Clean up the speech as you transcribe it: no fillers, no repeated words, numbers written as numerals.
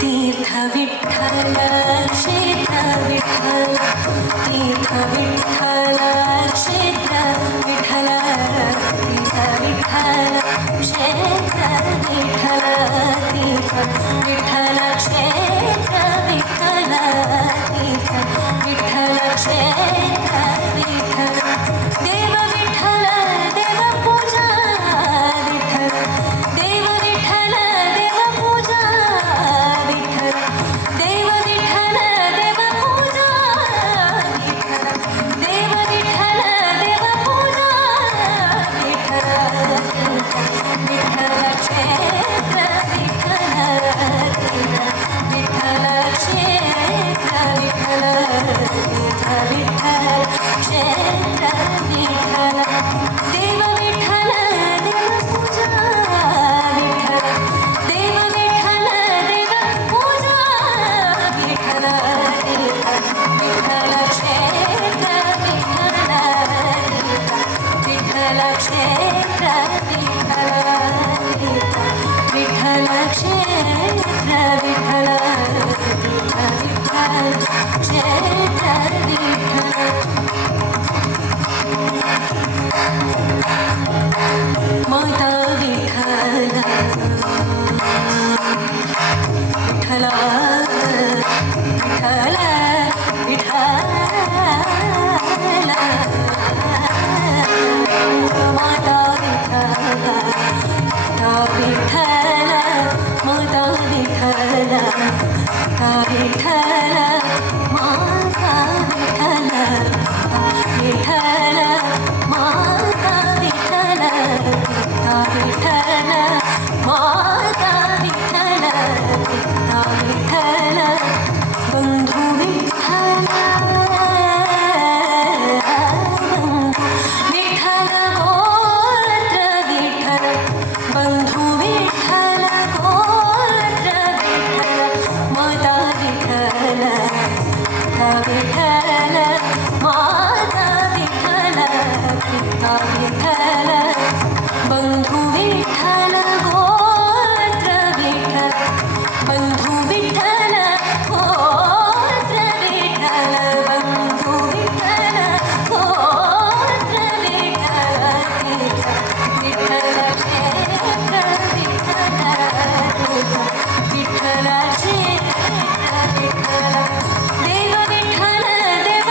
तीर्थ विठ्ठल क्षेत्र विठ्ठल तीर्थ विठ्ठल क्षेत्र विठ्ठल तीर्थ विठ्ठल क्षेत्र विठ्ठल तीर्थ विठ्ठल क्षेत्र विठ्ठल तीर्थ विठ्ठल क्षेत्र विठ्ठल देव विठ्ठल देव पूजा विठ्ठल देव विठ्ठल देव पूजा विठ्ठल देव विठ्ठल देव पूजा विठ्ठल देव विठ्ठल देव पूजा विठ्ठल विठ्ठल क्षेत्र विठ्ठल विठ्ठल क्षेत्र विठ्ठल विठ्ठल क्षेत्र विठ्ठल देव विठ्ठल देव पूजा विठ्ठल देव विठ्ठल देव पूजा विठ्ठल विठ्ठल क्षेत्र विठ्ठल विठ्ठल क्षेत्र विठ्ठल विठ्ठल क्षेत्र विठ्ठल विठ्ठल क्षेत्र विठ्ठल माता विठ्ठल विठ्ठल विठ्ठल विठ्ठल माता विठ्ठल विठ्ठल माता विठ्ठल विठ्ठल माता विठ्ठल विठ्ठल माता विठ्ठल विठ्ठल माता विठ्ठल विठ्ठल बंधू विठ्ठल विठ्ठल गोत्र विठ्ठल बंधू विठ्ठल गोत्र विठ्ठल माता विठ्ठल विठ्ठल माता विठ्ठल विठ्ठल बंधू विठ्ठल गोत्र विठ्ठल बंधू विठ्ठल गोत्र विठ्ठल बंधू विठ्ठल गोत्र विठ्ठल विठ्ठल क्षेत्र विठ्ठल विठ्ठल क्षेत्र विठ्ठल देव विठ्ठल देव